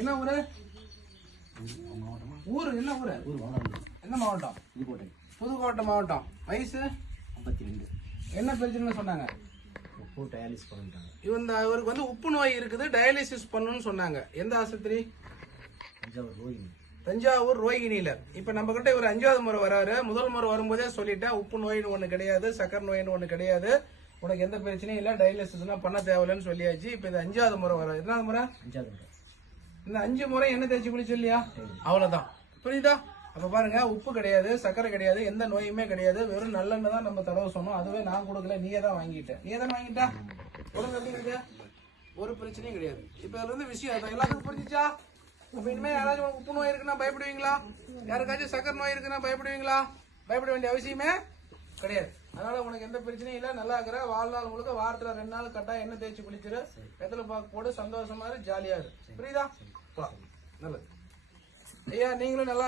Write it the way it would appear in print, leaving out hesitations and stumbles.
என்ன ஊரு? ஊரு என்ன ஊரு? என்ன மாவட்டம்? புதுக்கோட்டை மாவட்டம். வயசு 52. என்ன பிரச்சனை சொன்னாங்க? உப்பு டயாலிசிஸ் பண்ணிட்டாங்க. இவருக்கு வந்து உப்பு நோய் இருக்குது, டயாலிசிஸ் பண்ணணும்னு சொன்னாங்க. எந்த ஆஸ்பத்திரி? தஞ்சாவூர் ரோகிணியில. இப்ப நம்ம கிட்ட இவர் 5வது முறை வராரு. முதல் முறை வரும்போதே சொல்லிட்டேன், உப்பு நோயின்னு ஒண்ணு கிடையாது, சக்கரை நோயின்னு ஒண்ணு கிடையாது, உனக்கு எந்த பிரச்சனையும் இல்ல, டயாலிசிஸ்லாம் பண்ண தேவையில்லைன்னு சொல்லியாச்சு. இப்ப இது 5வது முறை வர. எத்தனாவது முறை? 5வது முறை. இந்த 5 முறை என்ன தேய்ச்சி குளிச்சு இல்லையா? அவ்வளவுதான். புரியுதா? அப்ப பாருங்க, உப்பு கிடையாது, சக்கரை கிடையாது, எந்த நோயுமே கிடையாது, வெறும் நல்லெண்ணெய் தான் நம்ம தடவை சொன்னோம். அதுவே நான் கொடுக்கல, நீயே தான் வாங்கிட்ட. நீயே தான் வாங்கிட்டா? உடம்பு எப்படி இருக்கு? ஒரு பிரச்சனையும் கிடையாது. இப்ப இதுல இருந்து விஷயம் எல்லாத்துக்கும் புரிஞ்சுச்சா? அப்ப இனிமே யாராச்சும் உப்பு நோய் இருக்குன்னா பயப்படுவீங்களா? யாருக்காச்சும் சக்கரை நோய் இருக்குன்னா பயப்படுவீங்களா? பயப்பட வேண்டிய அவசியமே கிடையாது. அதனால உனக்கு எந்த பிரச்சனையும் இல்ல, நல்லா இருக்கிற. வாழ்நாள் முழுக்க வாரத்துல 2 நாள் கட்டாயம் எண்ணெய் தேய்ச்சி குளிச்சிரு, வெத்தலை பாக்கு போடு, சந்தோஷமா இரு, ஜாலியா இரு. புரியுதா? நல்லது ஐயா, நீங்களும் நல்லா